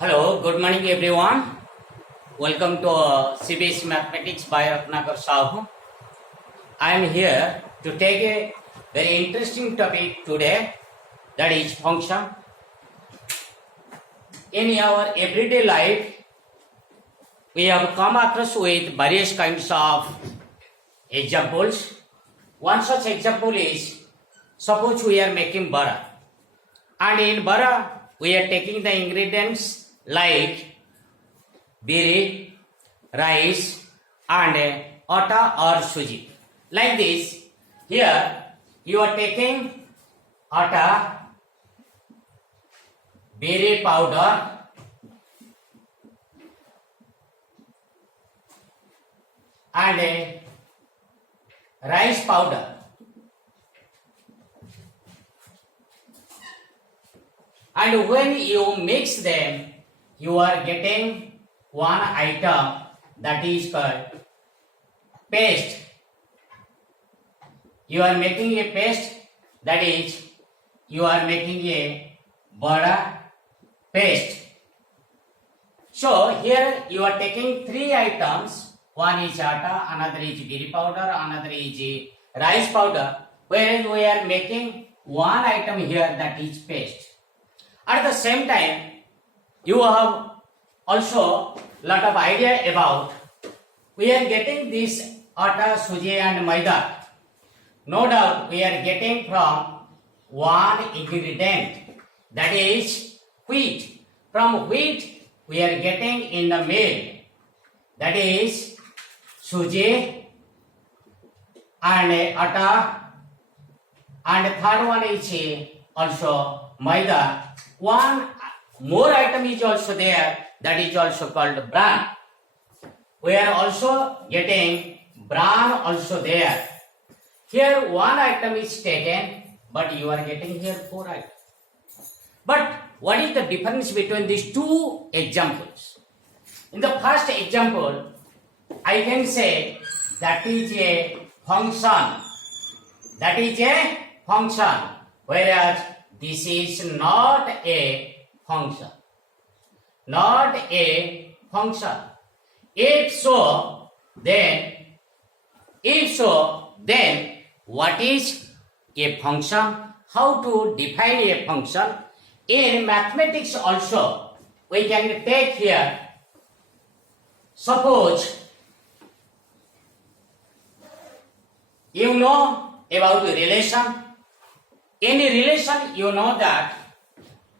Hello, good morning everyone. Welcome to CBSE Mathematics by Ratnakar Sahu. I am here to take a very interesting topic today, that is function. In our everyday life, we have come across with various kinds of examples. One such example is, suppose we are making bara, and in bara we are taking the ingredients like biri, rice and atta or suji. Like this, here you are taking atta, biri powder, and rice powder. And when you mix them, you are getting one item that is called paste. You are making a paste, that is, you are making a bada paste. So here you are taking three items. One is atta, another is biri powder, another is rice powder. Whereas we are making one item here, that is paste. At the same time, you have also lot of idea about, we are getting this atta, suji and maida. No doubt we are getting from one ingredient, that is wheat. From wheat we are getting in the meal, that is suji and atta, and third one is also maida. One more item is also there, that is also called bran. We are also getting bran also there. Here one item is taken, but you are getting here four items. But what is the difference between these two examples? In the first example, I can say that is a function. That is a function. Whereas this is not a function. Not a function. If so, then what is a function? How to define a function? In mathematics also, we can take here, suppose you know about relation. In a relation, you know that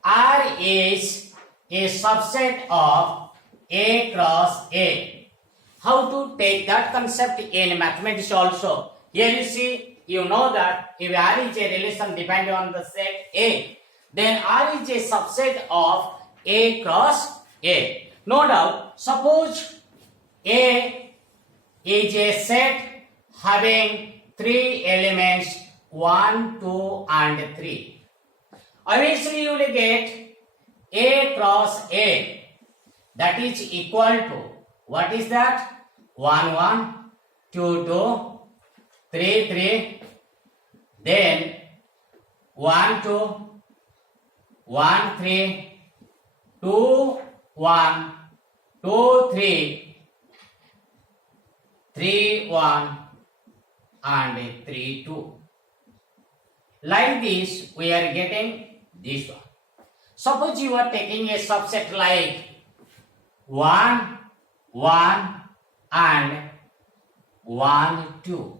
R is a subset of A cross A. How to take that concept in mathematics also? Here you see, you know that if R is a relation depending on the set A, then R is a subset of A cross A. No doubt, suppose A is a set having three elements, 1, 2 and 3. Obviously you will get A cross A, that is equal to, what is that? 1, 1, 2, 2, 3, 3, then 1, 2, 1, 3, 2, 1, 2, 3, 3, 1 and 3, 2. Like this, we are getting this one. Suppose you are taking a subset like 1, 1 and 1, 2.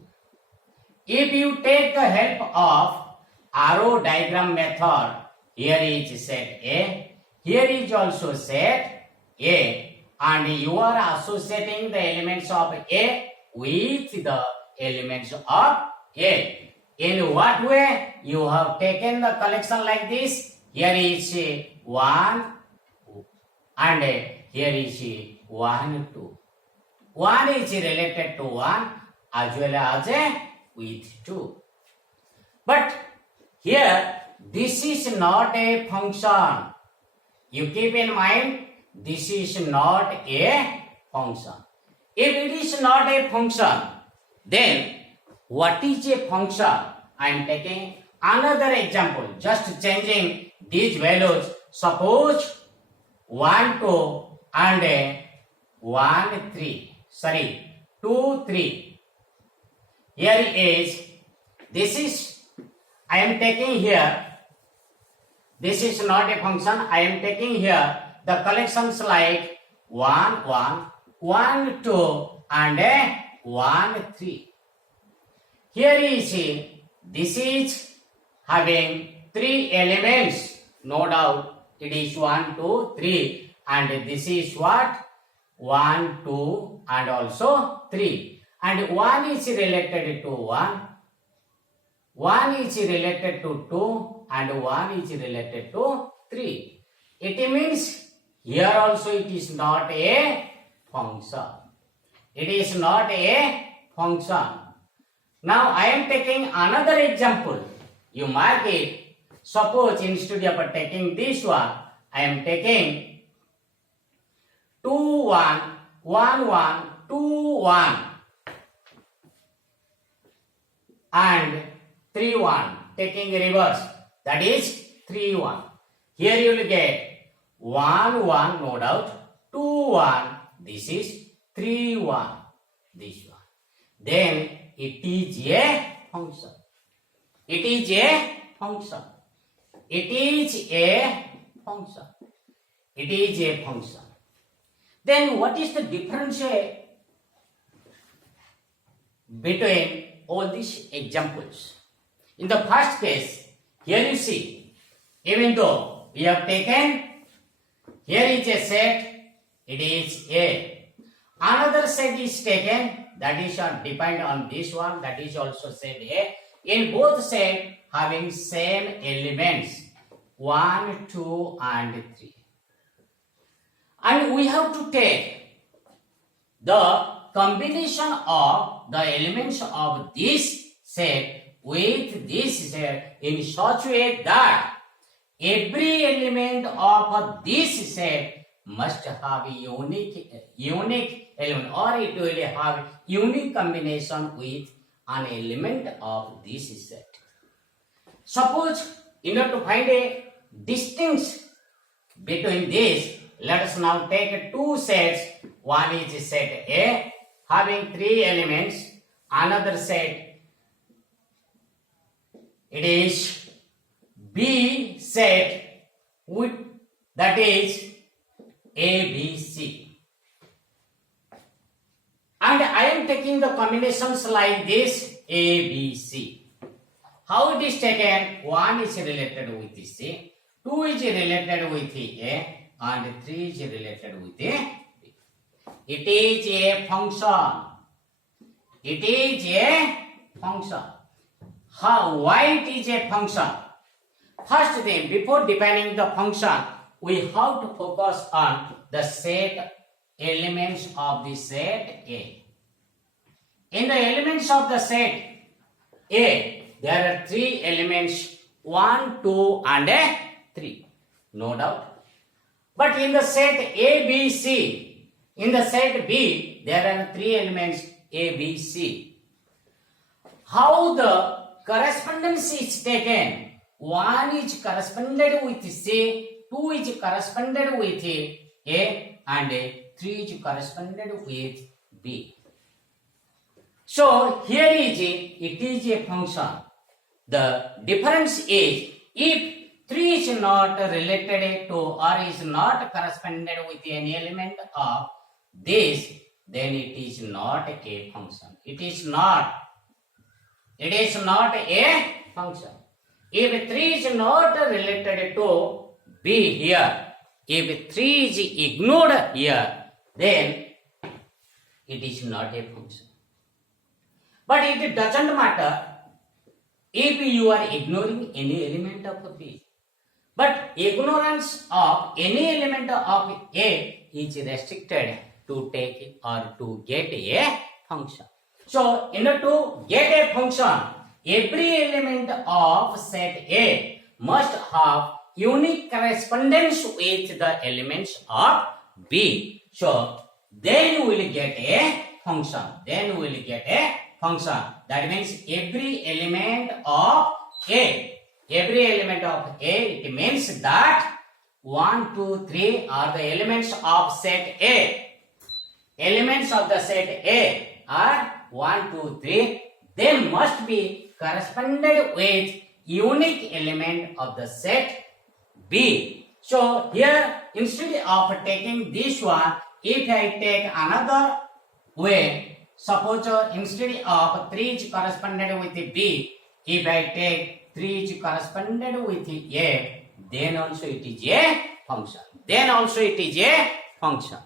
If you take the help of arrow diagram method, here is set A, here is also set A, and you are associating the elements of A with the elements of A. In what way? You have taken the collection like this. Here is 1 and here is 1, 2. 1 is related to 1 as well as with 2. But here, this is not a function. You keep in mind, this is not a function. If it is not a function, then what is a function? I am taking another example, just changing these values. Suppose 1, 2 and 1, 3. Sorry, 2, 3. Here is, this is, I am taking here, this is not a function, I am taking here the collections like 1, 1, 1, 2 and 1, 3. Here is, this is having 3 elements, no doubt it is 1, 2, 3 and this is what? 1, 2 and also 3. And 1 is related to 1, 1 is related to 2 and 1 is related to 3. It means here also it is not a function. It is not a function. Now I am taking another example. You mark it. Suppose instead of taking this one, I am taking 2, 1, 1, 1, 2, 1 and 3, 1. Taking reverse. That is 3, 1. Here you will get 1, 1, no doubt. 2, 1. This is 3, 1. This one. Then it is a function. It is a function. It is a function. It is a function. Then what is the difference between all these examples? In the first case, here you see, even though we have taken, here is a set, it is A. Another set is taken, that is depend on this one, that is also set A. In both set having same elements, 1, 2 and 3. And we have to take the combination of the elements of this set with this set in such a way that every element of this set must have a unique element, or it will have unique combination with an element of this set. Suppose in order to find a distance between this, let us now take two sets. One is set A having 3 elements, another set it is B set with, that is A, B, C. And I am taking the combinations like this A, B, C. How it is taken? 1 is related with C, 2 is related with A, and 3 is related with A. It is a function. It is a function. How? Why it is a function? First thing, before defining the function, we have to focus on the set elements of the set A. In the elements of the set A, there are 3 elements, 1, 2 and 3. No doubt. But in the set A, B, C, in the set B, there are 3 elements A, B, C. How the correspondence is taken? 1 is corresponded with C, 2 is corresponded with A, and 3 is corresponded with B. So here is it is a function. The difference is, if 3 is not related to or is not corresponded with any element of this, then it is not a function. It is not a function. If 3 is not related to B here, if 3 is ignored here, then it is not a function. But it doesn't matter if you are ignoring any element of B. But ignorance of any element of A is restricted to take or to get a function. So, in order to get a function, every element of set A must have unique correspondence with the elements of B. So, then you will get a function. Then you will get a function. That means every element of A. Every element of A, it means that 1, 2, 3 are the elements of set A. Elements of the set A are 1, 2, 3. They must be corresponded with unique element of the set B. So here, instead of taking this one, if I take another way, suppose instead of 3 is corresponded with B, if I take 3 is corresponded with A, then also it is a function. Then also it is a function.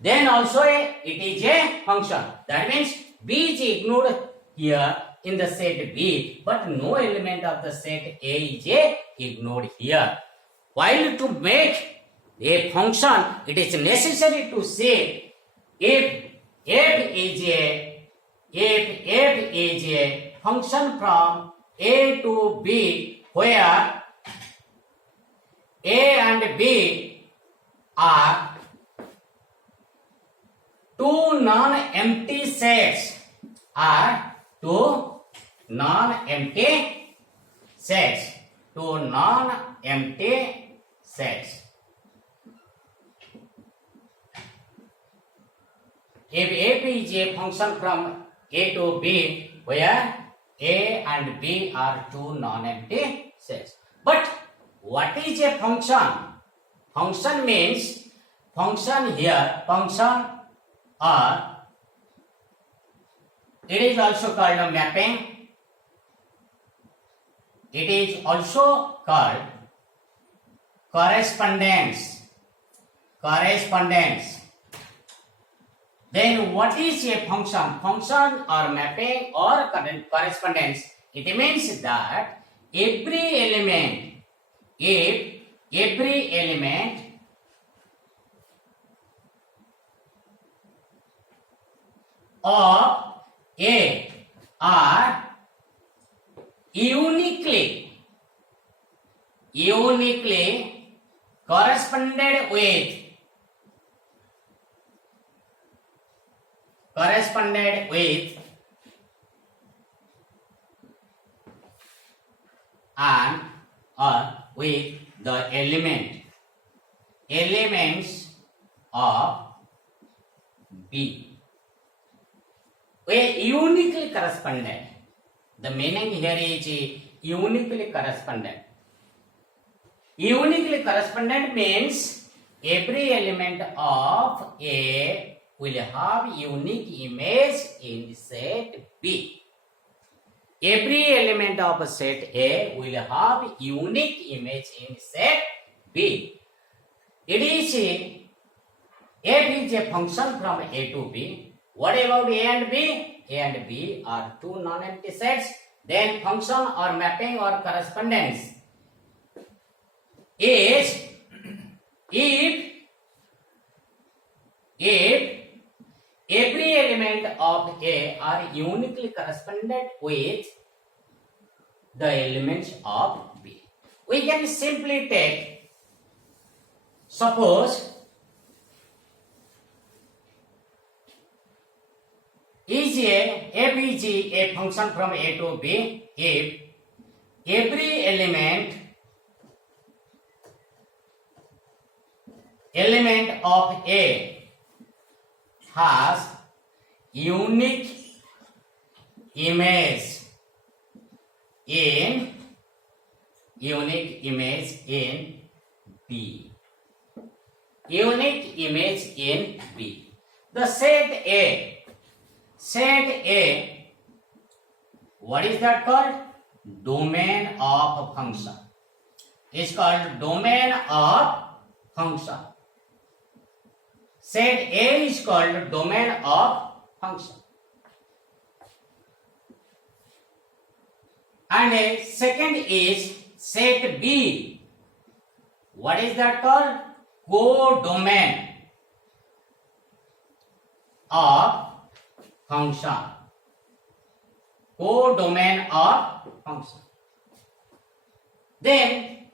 Then also it is a function. That means B is ignored here in the set B, but no element of the set A is ignored here. While to make a function, it is necessary to say if f is a function from A to B, where A and B are two non-empty sets, are two non-empty sets, two non-empty sets. If f is a function from A to B, where A and B are two non-empty sets. But what is a function? Function means function here, function, or it is also called a mapping. It is also called correspondence. Correspondence. Then what is a function? Function or mapping or correspondence. It means that every element, if every element of A are uniquely corresponded with and or with the elements of B. We uniquely correspondent. The meaning here is uniquely correspondent. Uniquely correspondent means every element of A will have unique image in set B. Every element of set A will have unique image in set B. It is F is a function from A to B. What about A and B? A and B are two non-empty sets. Then function or mapping or correspondence is if every element of A are uniquely correspondent with the elements of B. We can simply take, suppose F is a function from A to B if every element of A has unique image in B. Unique image in B. The set A, what is that called? Domain of function. It's called domain of function. Set A is called domain of function. And second is set B. What is that called? Co-domain of function. Co-domain of function. Then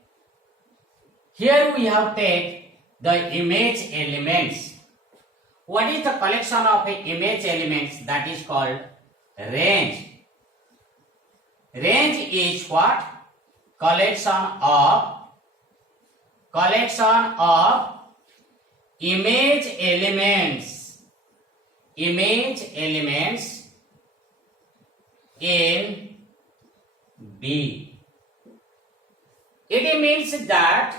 here we have taken the image elements. What is the collection of image elements? That is called range. Range is what? Collection of collection of image elements in B. It means that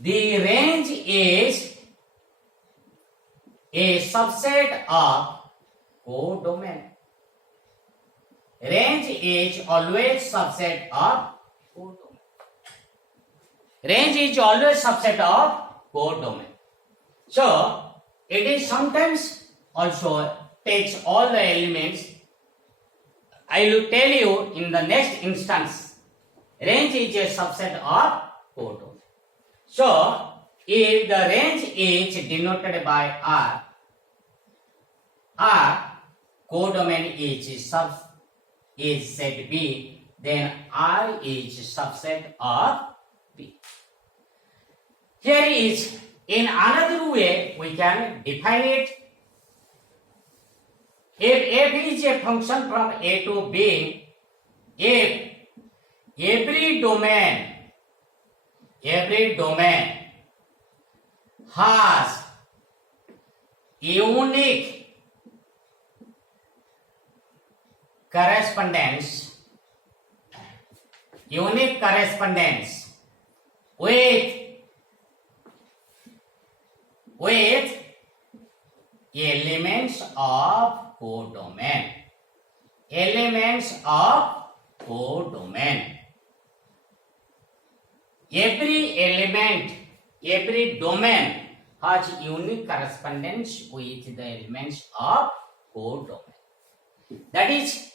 the range is a subset of codomain. Range is always subset of codomain. Range is always subset of codomain. So it is sometimes also takes all the elements. I will tell you in the next instance. Range is a subset of codomain. So if the range is denoted by R, codomain is set B, then R is subset of B. Here is in another way we can define it. If f is a function from A to B, if every domain has unique correspondence with elements of codomain. Every domain has unique correspondence with the elements of codomain. That is,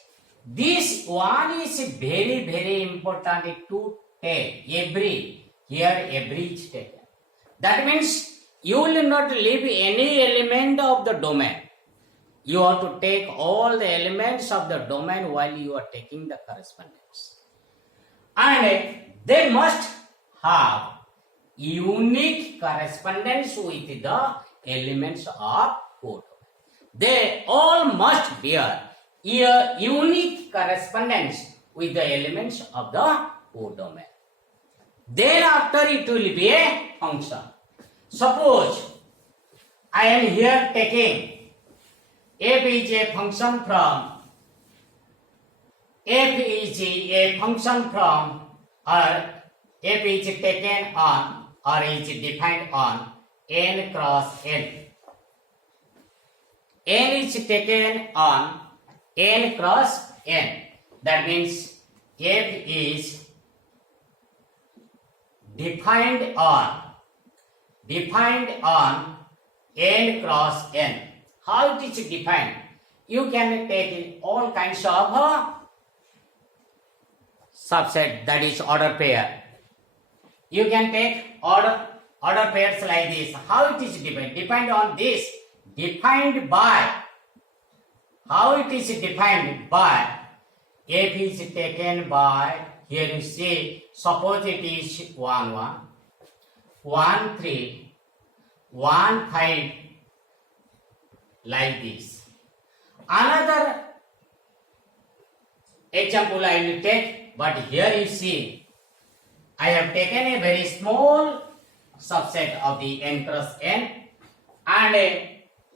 this one is very, very important to take. Every is taken. That means you will not leave any element of the domain. You have to take all the elements of the domain while you are taking the correspondence. And they must have unique correspondence with the elements of codomain. They all must bear a unique correspondence with the elements of the codomain. Then after it will be a function. Suppose I am here taking f is a function from or f is taken on or is defined on n cross n. N is taken on n cross n. That means f is defined on n cross n. How it is defined? You can take all kinds of subset, that is order pair. You can take order pairs like this. How it is defined? Defined on this. Defined by. How it is defined by? F is taken by, here you see, suppose it is 1, 1, 1, 3, 1, 5, like this. Another example I will take, but here you see, I have taken a very small subset of the n cross n, and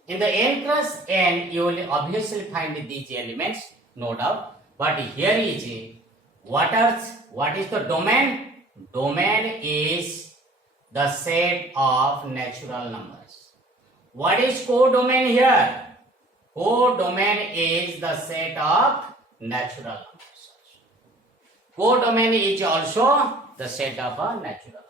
in the n cross n you will obviously find these elements, no doubt. But here is what is the domain? Domain is the set of natural numbers. What is codomain here? Codomain is the set of natural numbers. Codomain is also the set of a natural.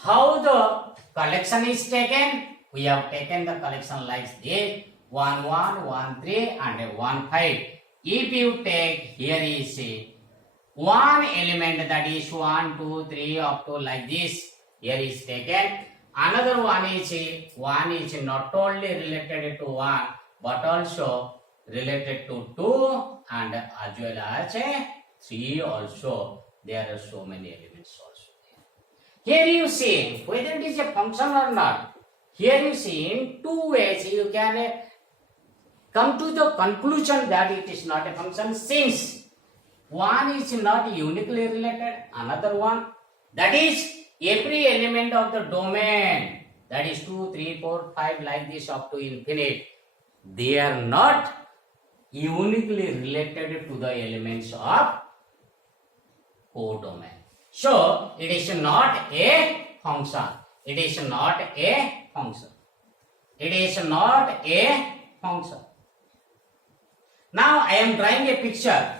How the collection is taken? We have taken the collection like this: 1, 1, 1, 3, and 1, 5. If you take, here is one element, that is 1, 2, 3 up to like this. Here is taken. Another one is not only related to 1 but also related to 2 and as well as 3 also. There are so many elements also there. Here you see whether it is a function or not. Here you see in two ways you can come to the conclusion that it is not a function, since one is not uniquely related, another one That is every element of the domain, that is 2, 3, 4, 5 like this up to infinite, they are not uniquely related to the elements of codomain. So it is not a function. It is not a function. It is not a function. Now I am drawing a picture.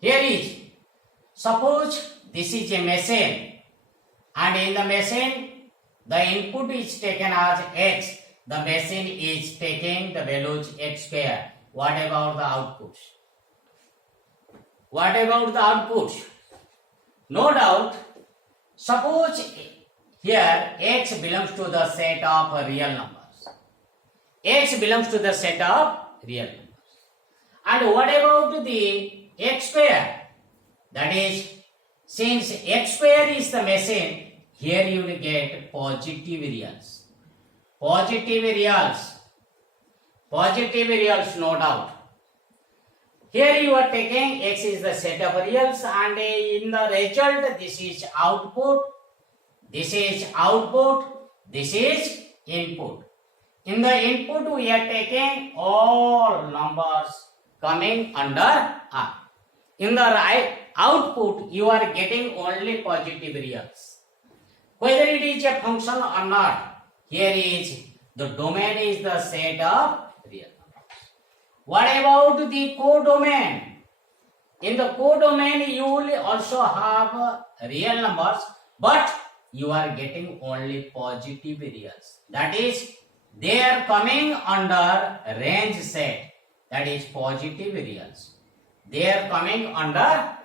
Here is, suppose this is a machine, and in the machine the input is taken as x. The machine is taking the values x square. What about the outputs? What about the outputs? No doubt, suppose here x belongs to the set of real numbers. X belongs to the set of real numbers. And what about the x square? That is, since x square is the machine, here you will get positive reals. Positive reals. Positive reals, no doubt. Here you are taking x is the set of reals, and in the result this is output, this is output, this is input. In the input we are taking all numbers coming under R. In the right output you are getting only positive reals. Whether it is a function or not, here is the domain is the set of real numbers. What about the codomain? In the codomain you will also have real numbers, but you are getting only positive reals. That is, they are coming under range set, that is positive reals. They are coming under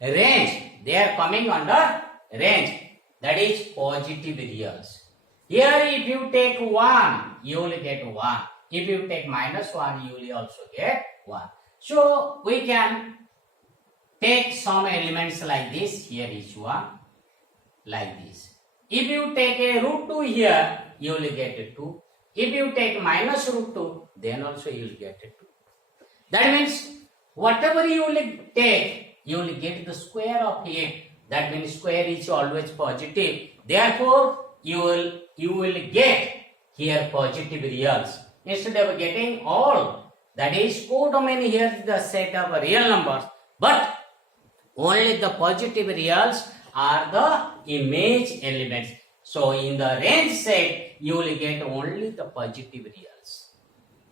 range. They are coming under range, that is positive reals. Here if you take 1, you will get 1. If you take -1, you will also get 1. So we can take some elements like this. Here is 1, like this. If you take a √2 here, you will get a 2. If you take -√2, then also you will get a 2. That means whatever you will take, you will get the square of it. That means square is always positive. Therefore, you will get here positive reals. Instead of getting all, that is codomain here is the set of real numbers, but only the positive reals are the image elements. So in the range set, you will get only the positive reals.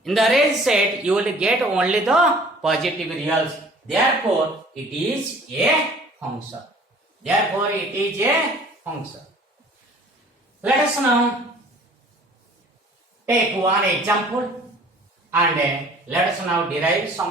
In the range set, you will get only the positive reals. Therefore, it is a function. Therefore, it is a function. Let us now take one example and let us now derive some